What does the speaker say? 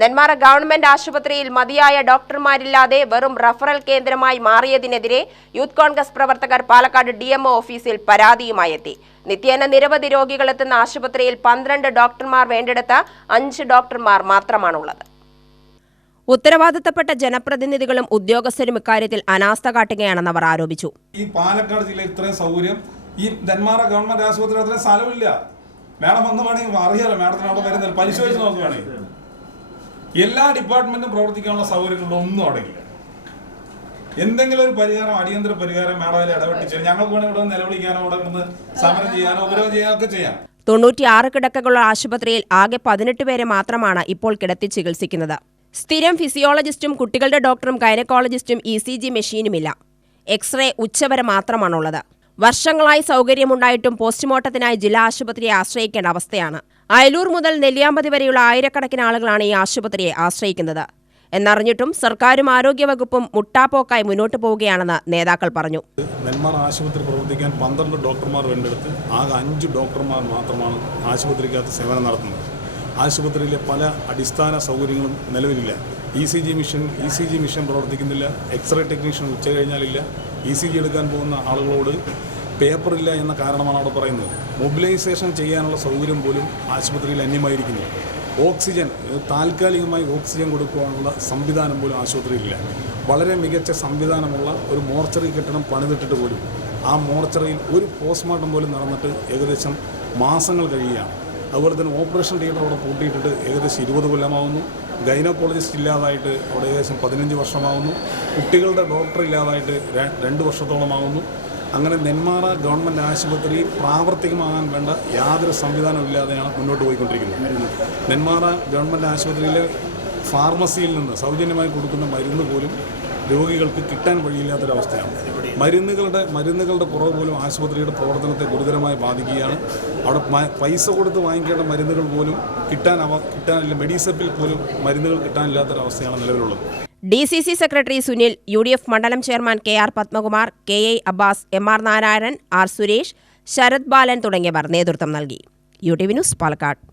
Nenmara government ആശുപത്രിയിൽ മതിയായ ഡോക്ടർമാരില്ലാതെ വെറും റഫറൽ കേന്ദ്രമായി മാറിയതിനെതിരെ യൂത്ത് കോൺഗ്രസ് പ്രവർത്തകർ പാലക്കാട് ഡി ഓഫീസിൽ പരാതിയുമായി എത്തി. നിത്യേന നിരവധി രോഗികൾ എത്തുന്ന ആശുപത്രിയിൽ പന്ത്രണ്ട് ഡോക്ടർമാർ വേണ്ടിടത്ത് അഞ്ച് ഡോക്ടർമാർ മാത്രമാണുള്ളത്. ഉത്തരവാദിത്തപ്പെട്ട ജനപ്രതിനിധികളും ഉദ്യോഗസ്ഥരും ഇക്കാര്യത്തിൽ അനാസ്ഥ കാട്ടുകയാണെന്ന് അവർ ആരോപിച്ചു. ഈ പാലക്കാട് ജില്ലയിൽ ഇത്രയും സൗകര്യം ഈ നെന്മാറ ഗവൺമെന്റ് ആശുപത്രി അത്രയും സ്ഥലമില്ല. മാഡം വന്നു വേണമെങ്കിൽ അറിയാലോ മാഡത്തിന് അവിടെ വരുന്നില്ല പരിശോധിച്ച് നോക്കുകയാണെങ്കിൽ എല്ലാ ഡിപ്പാർട്ട്മെന്റും പ്രവർത്തിക്കാനുള്ള സൗകര്യങ്ങളൊന്നും അവിടെ ഇല്ല എന്തെങ്കിലും ഒരു പരിഹാരം അടിയന്തര പരിഹാരം അതിൽ ഇടപെട്ടിച്ച് ഞങ്ങൾക്ക് വേണമെങ്കിൽ ഇവിടെ നിലവിളിക്കാനോ ഇവിടെ നിന്ന് സമരം ചെയ്യാനോ ഉപരോധം ചെയ്യാനോ ഒക്കെ ചെയ്യാം. തൊണ്ണൂറ്റിയാറ് കിടക്കകളുള്ള ആശുപത്രിയിൽ ആകെ പതിനെട്ട് പേരെ മാത്രമാണ് ഇപ്പോൾ കിടത്തി ചികിത്സിക്കുന്നത്. സ്ഥിരം ഫിസിയോളജിസ്റ്റും കുട്ടികളുടെ ഡോക്ടറും ഗൈനക്കോളജിസ്റ്റും ഇ സി ജി മെഷീനുമില്ല. എക്സ്റേ ഉച്ചവരെ മാത്രമാണുള്ളത്. വർഷങ്ങളായി സൗകര്യമുണ്ടായിട്ടും പോസ്റ്റ്മോർട്ടത്തിനായി ജില്ലാ ആശുപത്രിയെ ആശ്രയിക്കേണ്ട അവസ്ഥയാണ്. അയലൂർ മുതൽ നെല്ലിയാമ്പതി വരെയുള്ള ആയിരക്കണക്കിന് ആളുകളാണ് ഈ ആശുപത്രിയെ ആശ്രയിക്കുന്നത്. എന്നറിഞ്ഞിട്ടും സർക്കാരും ആരോഗ്യവകുപ്പും മുട്ടാപ്പോക്കായി മുന്നോട്ട് പോവുകയാണെന്ന് നേതാക്കൾ പറഞ്ഞു. നെന്മാറ ആശുപത്രി പ്രവർത്തിക്കാൻ പന്ത്രണ്ട് ഡോക്ടർമാർ വേണ്ടെടുത്ത് ആകെ അഞ്ച് ഡോക്ടർമാർ മാത്രമാണ് ആശുപത്രിക്കകത്ത് സേവനം നടത്തുന്നത്. ആശുപത്രിയിലെ പല അടിസ്ഥാന സൗകര്യങ്ങളും നിലവിലില്ല. E C G machine E C G machine പ്രവർത്തിക്കുന്നില്ല. എക്സ്റേ ടെക്നീഷ്യൻ ഉച്ച കഴിഞ്ഞാലില്ല. ഇ സി ജി എടുക്കാൻ പോകുന്ന ആളുകളോട് പേപ്പറില്ല എന്ന കാരണമാണ് അവിടെ പറയുന്നത്. മൊബിലൈസേഷൻ ചെയ്യാനുള്ള സൗകര്യം പോലും ആശുപത്രിയിൽ അന്യമായിരിക്കുന്നു. ഓക്സിജൻ താൽക്കാലികമായി ഓക്സിജൻ കൊടുക്കുവാനുള്ള സംവിധാനം പോലും ആശുപത്രിയിലില്ല. വളരെ മികച്ച സംവിധാനമുള്ള ഒരു മോർച്ചറി കെട്ടിടം പണിതിട്ടിട്ട് പോലും ആ മോർച്ചറിയിൽ ഒരു പോസ്റ്റ്മോർട്ടം പോലും നടന്നിട്ട് ഏകദേശം മാസങ്ങൾ കഴിയുകയാണ്. അതുപോലെ തന്നെ ഓപ്പറേഷൻ തിയേറ്റർ അവിടെ പൂട്ടിയിട്ടിട്ട് ഏകദേശം ഇരുപത് കൊല്ലമാവുന്നു. ഗൈനക്കോളജിസ്റ്റ് ഇല്ലാതായിട്ട് അവിടെ ഏകദേശം പതിനഞ്ച് വർഷമാവുന്നു. കുട്ടികളുടെ ഡോക്ടർ ഇല്ലാതായിട്ട് രണ്ട് വർഷത്തോളമാവുന്നു. അങ്ങനെ നെന്മാറ ഗവൺമെന്റ് ആശുപത്രി പ്രാവർത്തികമാകാൻ വേണ്ട യാതൊരു സംവിധാനവും ഇല്ലാതെയാണ് മുന്നോട്ട് പോയിക്കൊണ്ടിരിക്കുന്നത്. നെന്മാറ ഗവൺമെന്റ് ആശുപത്രിയിലെ ഫാർമസിയിൽ നിന്ന് സൗജന്യമായി കൊടുക്കുന്ന മരുന്ന് പോലും രോഗികൾക്ക് കിട്ടാൻ വഴിയില്ലാത്തൊരവസ്ഥയാണ്. മരുന്നുകളുടെ മരുന്നുകളുടെ കുറവ് പോലും ആശുപത്രിയുടെ പ്രവർത്തനത്തെ ഗുരുതരമായി ബാധിക്കുകയാണ്. അവിടെ പൈസ കൊടുത്ത് വാങ്ങിക്കേണ്ട മരുന്നുകൾ പോലും കിട്ടാൻ അവ കിട്ടാനില്ല മെഡിസപ്പിൽ പോലും മരുന്നുകൾ കിട്ടാനില്ലാത്തൊരവസ്ഥയാണ് നിലവിലുള്ളത്. D C C secretary Sunil U D F മണ്ഡലം chairman K R Padmakumar K A Abbas M R Narayanan R Suresh Sarath Balan തുടങ്ങിയവർ നേതൃത്വം നൽകി. U T V news Palakkad.